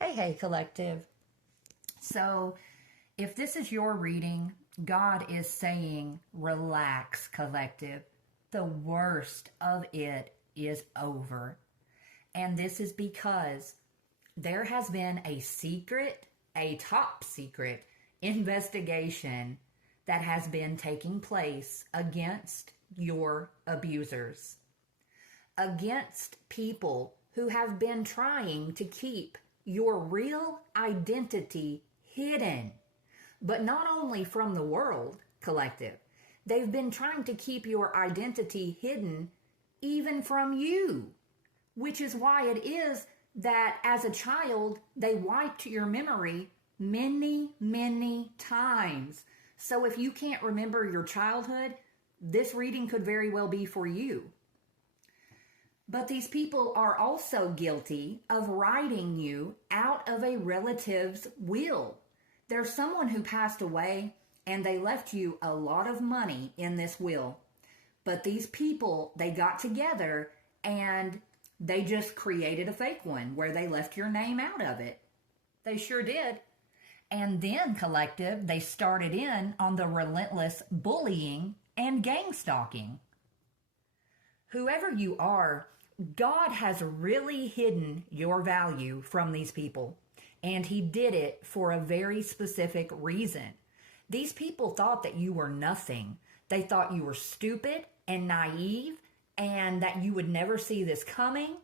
Hey, collective. So, if this is your reading, God is saying, relax, collective. The worst of it is over. And this is because there has been a top secret investigation that has been taking place against your abusers, against people who have been trying to keep your real identity hidden, but not only from the world, collective. They've been trying to keep your identity hidden even from you, which is why it is that as a child, they wiped your memory many, many times. So if you can't remember your childhood, this reading could very well be for you. But these people are also guilty of writing you out of a relative's will. There's someone who passed away and they left you a lot of money in this will. But these people, they got together and they just created a fake one where they left your name out of it. They sure did. And then, collective, they started in on the relentless bullying and gangstalking. Whoever you are, God has really hidden your value from these people, and He did it for a very specific reason. These people thought that you were nothing. They thought you were stupid and naive and that you would never see this coming.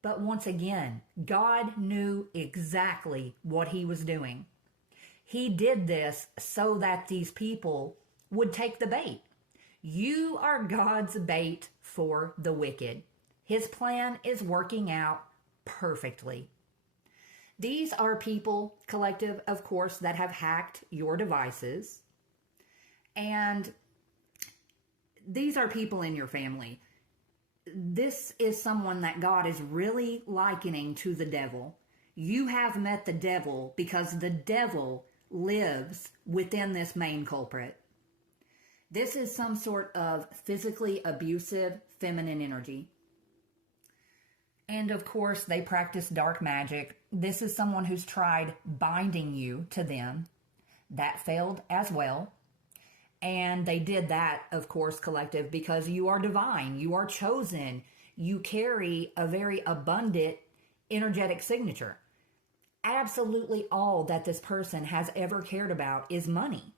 But once again, God knew exactly what He was doing. He did this so that these people would take the bait. You are God's bait for the wicked. His plan is working out perfectly. These are people, collective, of course, that have hacked your devices. And these are people in your family. This is someone that God is really likening to the devil. You have met the devil because the devil lives within this main culprit. This is some sort of physically abusive feminine energy. And of course, they practice dark magic. This is someone who's tried binding you to them. That failed as well. And they did that, of course, collective, because you are divine. You are chosen. You carry a very abundant energetic signature. Absolutely all that this person has ever cared about is money.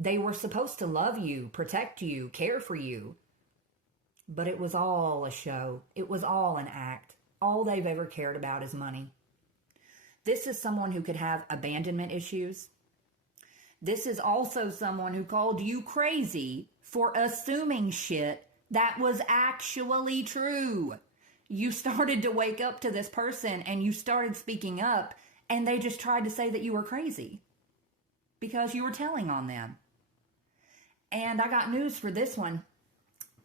They were supposed to love you, protect you, care for you. But it was all a show. It was all an act. All they've ever cared about is money. This is someone who could have abandonment issues. This is also someone who called you crazy for assuming shit that was actually true. You started to wake up to this person and you started speaking up, and they just tried to say that you were crazy because you were telling on them. And I got news for this one.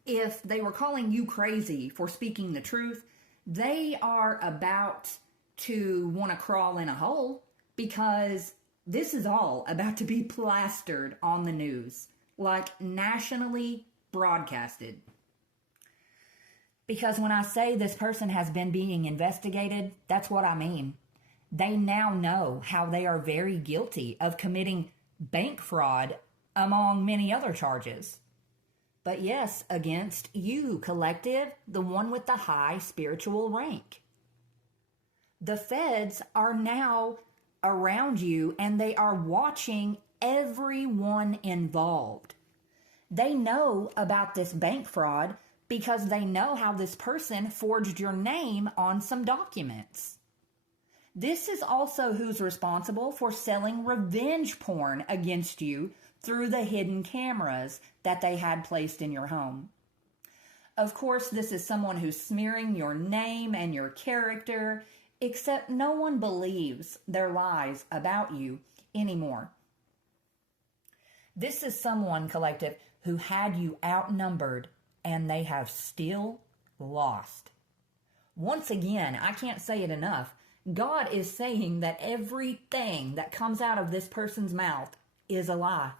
If they were calling you crazy for speaking the truth, they are about to want to crawl in a hole, because this is all about to be plastered on the news, like nationally broadcasted. Because when I say this person has been being investigated, that's what I mean. They now know how they are very guilty of committing bank fraud among many other charges. But yes, against you, collective, the one with the high spiritual rank. The feds are now around you and they are watching everyone involved. They know about this bank fraud because they know how this person forged your name on some documents. This is also who's responsible for selling revenge porn against you through the hidden cameras that they had placed in your home. Of course, this is someone who's smearing your name and your character, except no one believes their lies about you anymore. This is someone, collective, who had you outnumbered and they have still lost. Once again, I can't say it enough. God is saying that everything that comes out of this person's mouth is a lie.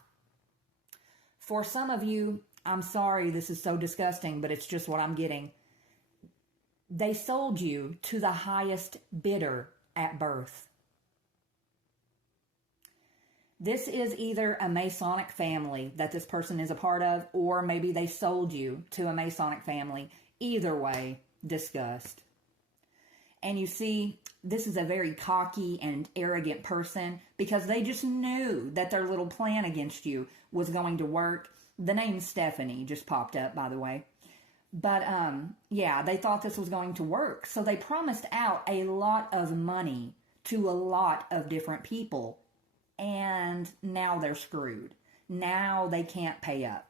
For some of you, I'm sorry, this is so disgusting, but it's just what I'm getting. They sold you to the highest bidder at birth. This is either a Masonic family that this person is a part of, or maybe they sold you to a Masonic family. Either way, disgust. And you see, this is a very cocky and arrogant person because they just knew that their little plan against you was going to work. The name Stephanie just popped up, by the way. But, yeah, they thought this was going to work. So they promised out a lot of money to a lot of different people. And now they're screwed. Now they can't pay up.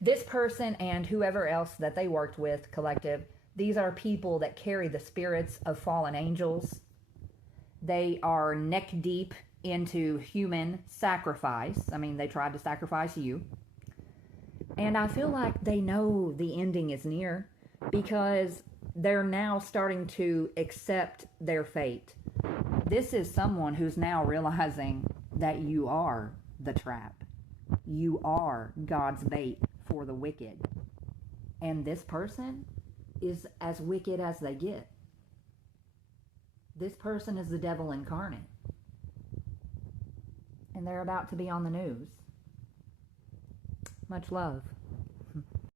This person and whoever else that they worked with, collective, these are people that carry the spirits of fallen angels. They are neck deep into human sacrifice. I mean, they tried to sacrifice you. And I feel like they know the ending is near because they're now starting to accept their fate. This is someone who's now realizing that you are the trap. You are God's bait for the wicked. And this person is as wicked as they get. This person is the devil incarnate. And they're about to be on the news. Much love.